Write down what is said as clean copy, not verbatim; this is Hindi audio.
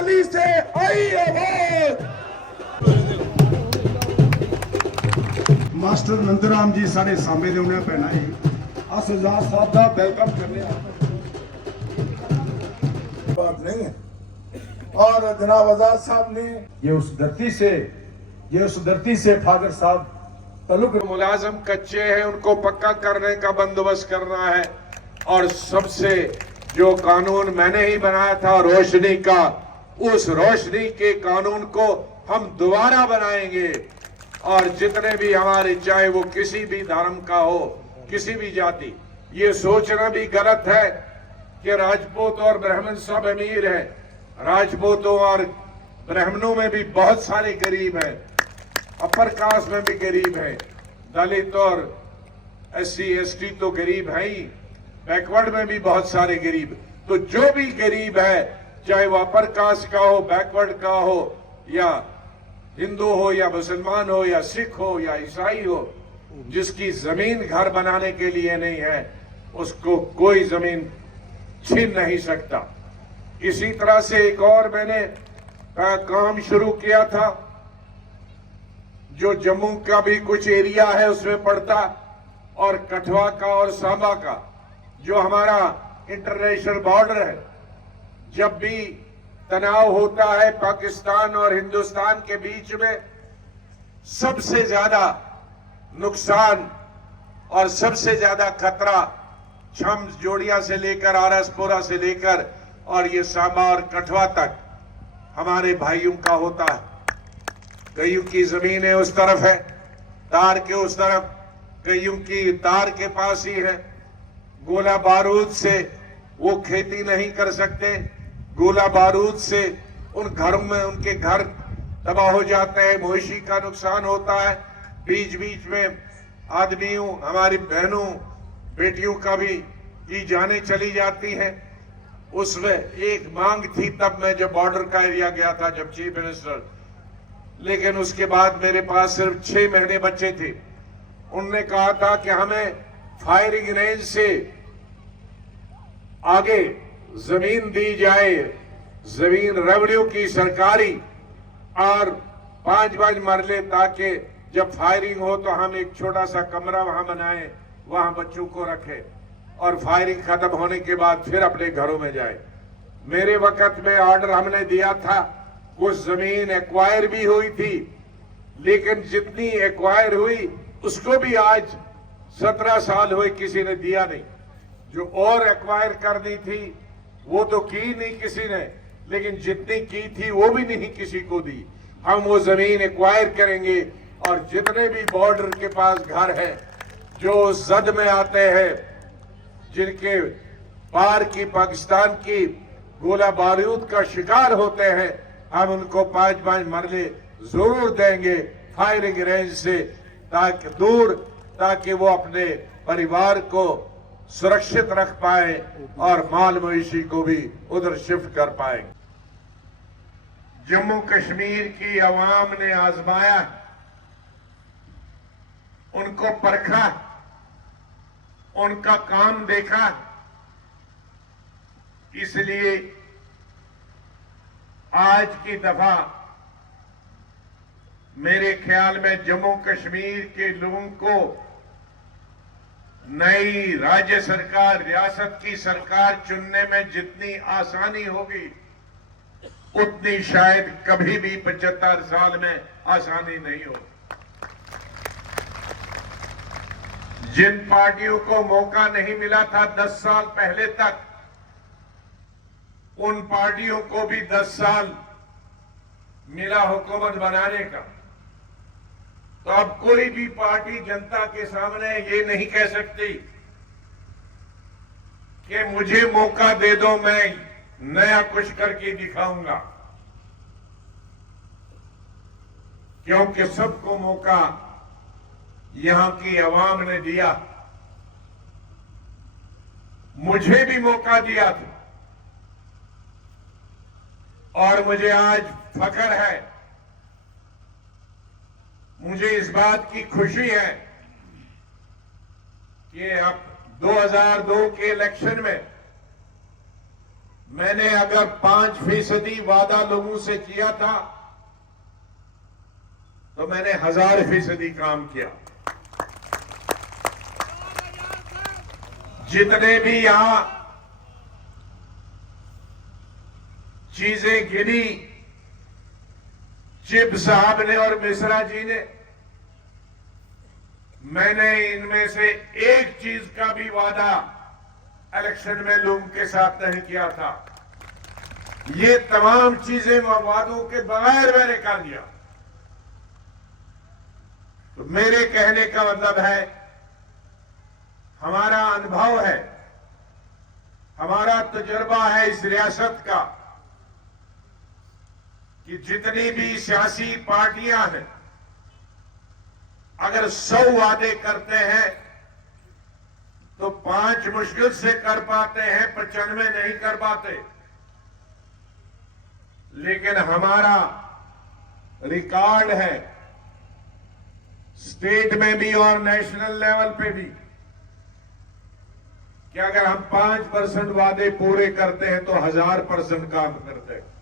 गली से आई आवाज। मास्टर नंदराम जी साढ़े सामने दे उन्हें पहना है आजाद साहब का वेलकम करने बात नहीं है। और जनाब आजाद साहब ने ये उस धरती से फादर साहब तलुक मुलाजम कच्चे हैं, उनको पक्का करने का बंदोबस्त करना है। और सबसे जो कानून मैंने ही बनाया था रोशनी का, उस रोशनी के कानून को हम दोबारा बनाएंगे। और जितने भी हमारे, चाहे वो किसी भी धर्म का हो, किसी भी जाति, ये सोचना भी गलत है कि राजपूत और ब्राह्मण सब अमीर हैं। राजपूतों और ब्राह्मणों में भी बहुत सारे गरीब हैं, अपर कास्ट में भी गरीब हैं, दलित और SC ST तो गरीब है ही, बैकवर्ड में भी बहुत सारे गरीब। तो जो भी गरीब है, चाहे वो अपर कास्ट का हो, बैकवर्ड का हो, या हिंदू हो, या मुसलमान हो, या सिख हो, या ईसाई हो, जिसकी जमीन घर बनाने के लिए नहीं है, उसको कोई जमीन छीन नहीं सकता। इसी तरह से एक और मैंने काम शुरू किया था, जो जम्मू का भी कुछ एरिया है उसमें पड़ता, और कठुआ का और सांबा का, जो हमारा इंटरनेशनल बॉर्डर है। जब भी तनाव होता है पाकिस्तान और हिंदुस्तान के बीच में, सबसे ज्यादा नुकसान और सबसे ज्यादा खतरा छम जोड़िया से लेकर आरसपुरा से लेकर और ये सांबा और कठुआ तक हमारे भाइयों का होता है। कईयों की जमीनें उस तरफ है, तार के उस तरफ, कईयों की तार के पास ही है। गोला बारूद से वो खेती नहीं कर सकते, गोला बारूद से उन घरों में उनके घर तबाह हो जाते हैं, मवेशी का नुकसान होता है। बीच बीच में आदमियों, हमारी बहनों बेटियों का भी की जाने चली जाती हैं। उसमें एक मांग थी तब मैं जब बॉर्डर का एरिया गया था, जब चीफ मिनिस्टर, लेकिन उसके बाद मेरे पास सिर्फ 6 महीने बचे थे। उनने कहा था कि हमें फायरिंग रेंज से आगे जमीन दी जाए, जमीन रेवेन्यू की सरकारी, और 5 मरले, ताकि जब फायरिंग हो तो हम एक छोटा सा कमरा वहां बनाएं, वहां बच्चों को रखें, और फायरिंग खत्म होने के बाद फिर अपने घरों में जाए। मेरे वक्त में ऑर्डर हमने दिया था, कुछ जमीन एक्वायर भी हुई थी, लेकिन जितनी एक्वायर हुई उसको भी आज 17 साल हुए किसी ने दिया नहीं। जो और एक्वायर करनी थी वो तो की नहीं किसी ने, लेकिन जितनी की थी वो भी नहीं किसी को दी। हम वो जमीन एक्वायर करेंगे, और जितने भी बॉर्डर के पास घर है, जो जद में आते हैं, जिनके पार की पाकिस्तान की गोला बारूद का शिकार होते हैं, हम उनको 5 मरले जरूर देंगे फायरिंग रेंज से, ताकि दूर, ताकि वो अपने परिवार को सुरक्षित रख पाए और माल मवेशी को भी उधर शिफ्ट कर पाए। जम्मू कश्मीर की आवाम ने आजमाया, उनको परखा, उनका काम देखा, इसलिए आज की दफा मेरे ख्याल में जम्मू कश्मीर के लोगों को नई राज्य सरकार, रियासत की सरकार चुनने में जितनी आसानी होगी, उतनी शायद कभी भी 75 साल में आसानी नहीं होगी। जिन पार्टियों को मौका नहीं मिला था 10 साल पहले तक, उन पार्टियों को भी 10 साल मिला हुकूमत बनाने का। तो अब कोई भी पार्टी जनता के सामने ये नहीं कह सकती कि मुझे मौका दे दो, मैं नया कुछ करके दिखाऊंगा, क्योंकि सबको मौका यहां की आवाम ने दिया। मुझे भी मौका दिया था, और मुझे आज फख्र है, मुझे इस बात की खुशी है कि अब 2002 के इलेक्शन में मैंने अगर 5% वादा लोगों से किया था तो मैंने 1000% काम किया। जितने भी यहां चीजें गिनी चिब साहब ने और मिश्रा जी ने, मैंने इनमें से एक चीज का भी वादा इलेक्शन में लोगों के साथ नहीं किया था। ये तमाम चीजें वादों के बगैर मैंने कर दिया। तो मेरे कहने का मतलब है, हमारा अनुभव है, हमारा तजुर्बा है इस रियासत का कि जितनी भी सियासी पार्टियां हैं, अगर 100 वादे करते हैं तो 5 मुश्किल से कर पाते हैं, 95 नहीं कर पाते। लेकिन हमारा रिकॉर्ड है स्टेट में भी और नेशनल लेवल पे भी कि अगर हम 5% वादे पूरे करते हैं तो 1000% काम करते हैं।